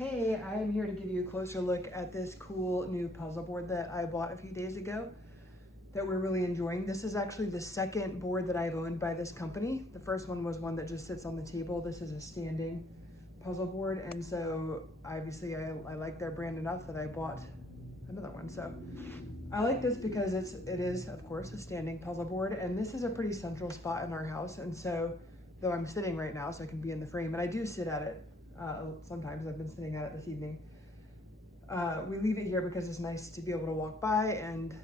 Hey, I am here to give you a closer look at this cool new puzzle board that I bought a few days ago that we're really enjoying. This is actually the second board that I've owned by this company. The first one was one that just sits on the table. This is a standing puzzle board, and so obviously I like their brand enough that I bought another one. So I like this because it is of course a standing puzzle board, and this is a pretty central spot in our house. And so though I'm sitting right now so I can be in the frame, and I do sit at it sometimes. I've been sitting at it this evening. We leave it here because it's nice to be able to walk by, and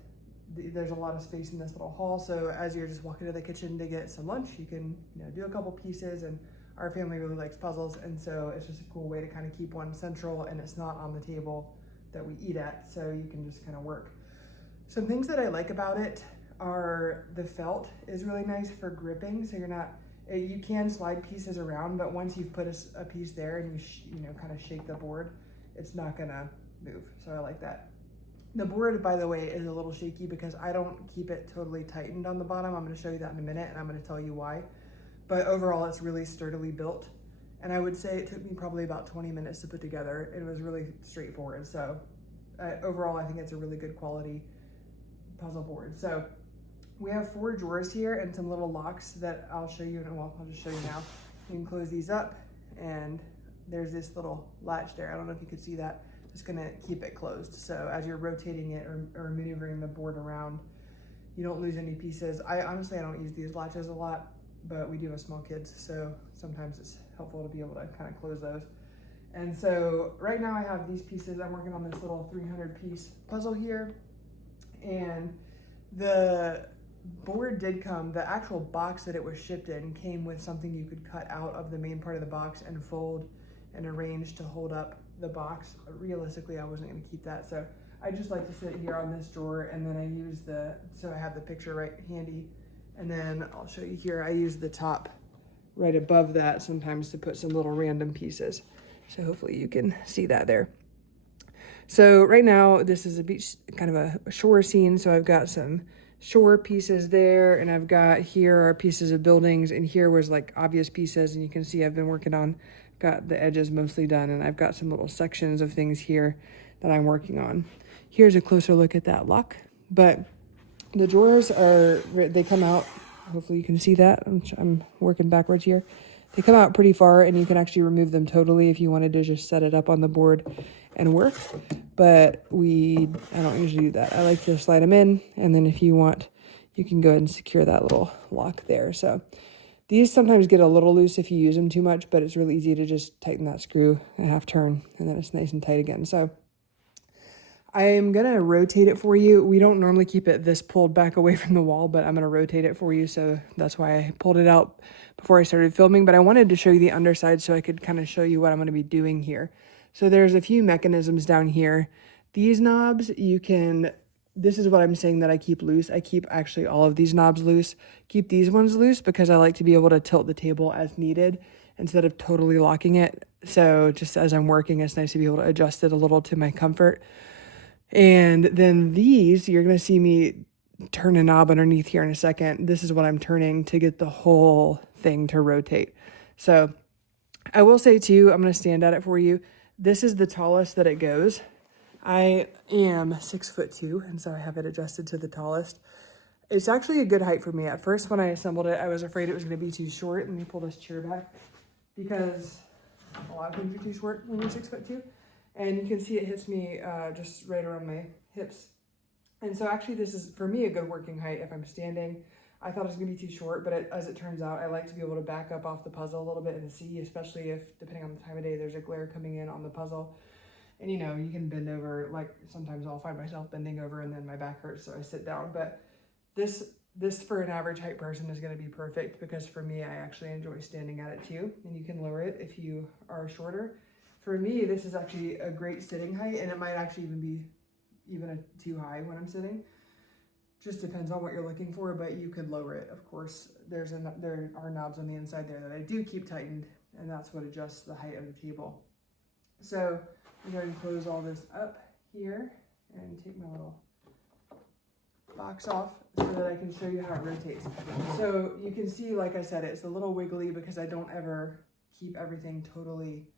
there's a lot of space in this little hall. So as you're just walking to the kitchen to get some lunch, you can do a couple pieces, and our family really likes puzzles, and so it's just a cool way to kind of keep one central, and it's not on the table that we eat at, so you can just kind of work. Some things that I like about it are the felt is really nice for gripping, so you can slide pieces around, but once you've put a piece there and you kind of shake the board, it's not gonna move. So I like that. The board, by the way, is a little shaky because I don't keep it totally tightened on the bottom. I'm gonna show you that in a minute, and I'm gonna tell you why. But overall, it's really sturdily built. And I would say it took me probably about 20 minutes to put together. It was really straightforward. So overall, I think it's a really good quality puzzle board. So we have 4 drawers here and some little locks that I'll show you, and well, I'll just show you now. You can close these up, and there's this little latch there. I don't know if you could see that. Just gonna keep it closed. So as you're rotating it or maneuvering the board around, you don't lose any pieces. Honestly, I don't use these latches a lot, but we do have small kids, so sometimes it's helpful to be able to kind of close those. And so right now I have these pieces. I'm working on this little 300-piece puzzle here, and the board did come, the actual box that it was shipped in came with something you could cut out of the main part of the box and fold and arrange to hold up the box. Realistically, I wasn't going to keep that, so I just like to sit here on this drawer, and then I use so I have the picture right handy, and then I'll show you here, I use the top right above that sometimes to put some little random pieces. So hopefully you can see that there. So right now this is a beach, kind of a shore scene, so I've got some shore pieces there, and I've got here are pieces of buildings, and here was like obvious pieces, and you can see I've been working on, got the edges mostly done, and I've got some little sections of things here that I'm working on. Here's a closer look at that lock, but the drawers they come out, hopefully you can see that, I'm working backwards here. They come out pretty far, and you can actually remove them totally if you wanted to just set it up on the board and work, but I don't usually do that. I like to slide them in, and then if you want, you can go ahead and secure that little lock there. So these sometimes get a little loose if you use them too much, but it's really easy to just tighten that screw a half turn, and then it's nice and tight again. So I'm gonna rotate it for you. We don't normally keep it this pulled back away from the wall, but I'm gonna rotate it for you. So that's why I pulled it out before I started filming, but I wanted to show you the underside so I could kind of show you what I'm gonna be doing here. So there's a few mechanisms down here. These knobs, this is what I'm saying that I keep loose. I keep actually all of these knobs loose. Keep these ones loose because I like to be able to tilt the table as needed instead of totally locking it. So just as I'm working, it's nice to be able to adjust it a little to my comfort. And then these, you're going to see me turn a knob underneath here in a second. This is what I'm turning to get the whole thing to rotate. So I will say too, I'm going to stand at it for you. This is the tallest that it goes. I am 6'2", and so I have it adjusted to the tallest. It's actually a good height for me. At first, when I assembled it, I was afraid it was going to be too short. Let me pull this chair back because a lot of things are too short when you're 6'2". And you can see it hits me just right around my hips. And so actually this is, for me, a good working height if I'm standing. I thought it was gonna be too short, but as it turns out, I like to be able to back up off the puzzle a little bit and see, especially if, depending on the time of day, there's a glare coming in on the puzzle. And you can bend over, like sometimes I'll find myself bending over and then my back hurts, so I sit down. But this for an average height person is gonna be perfect because for me, I actually enjoy standing at it too. And you can lower it if you are shorter. For me, this is actually a great sitting height, and it might actually even be too high when I'm sitting. Just depends on what you're looking for, but you could lower it, of course. There are knobs on the inside there that I do keep tightened, and that's what adjusts the height of the table. So I'm going to close all this up here and take my little box off so that I can show you how it rotates. So you can see, like I said, it's a little wiggly because I don't ever keep everything totally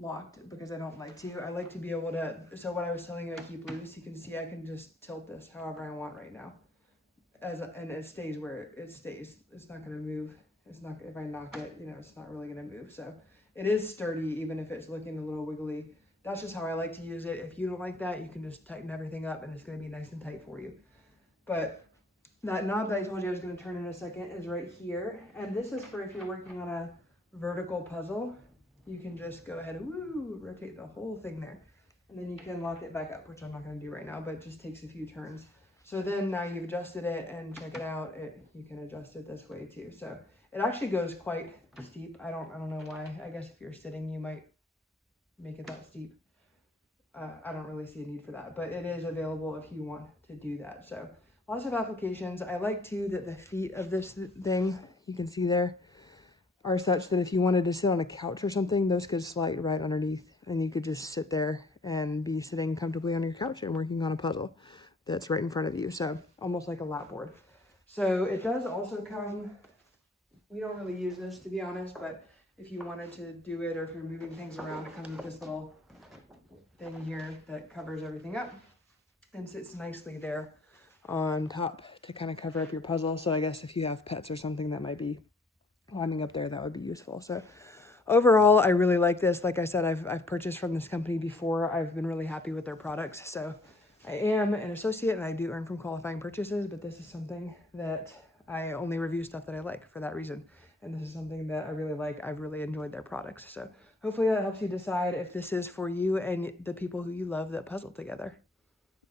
locked because I don't like to. I like to be able to, so what I was telling you I keep loose, you can see I can just tilt this however I want right now. And it stays where it stays. It's not gonna move. It's not, if I knock it, you know, it's not really gonna move. So it is sturdy, even if it's looking a little wiggly. That's just how I like to use it. If you don't like that, you can just tighten everything up and it's gonna be nice and tight for you. But that knob that I told you I was gonna turn in a second is right here. And this is for if you're working on a vertical puzzle, you can just go ahead and rotate the whole thing there. And then you can lock it back up, which I'm not gonna do right now, but it just takes a few turns. So then now you've adjusted it, and check it out, you can adjust it this way too. So it actually goes quite steep. I don't know why. I guess if you're sitting, you might make it that steep. I don't really see a need for that, but it is available if you want to do that. So lots of applications. I like too that the feet of this thing, you can see there, are such that if you wanted to sit on a couch or something, those could slide right underneath and you could just sit there and be sitting comfortably on your couch and working on a puzzle that's right in front of you. So almost like a lap board. So it does also come, we don't really use this to be honest, but if you wanted to do it or if you're moving things around, it comes with this little thing here that covers everything up and sits nicely there on top to kind of cover up your puzzle. So I guess if you have pets or something that might be climbing up there, that would be useful. So overall, I really like this. Like I said, I've purchased from this company before. I've been really happy with their products. So I am an associate and I do earn from qualifying purchases, but this is something that I only review stuff that I like for that reason. And this is something that I really like. I've really enjoyed their products. So hopefully that helps you decide if this is for you and the people who you love that puzzle together.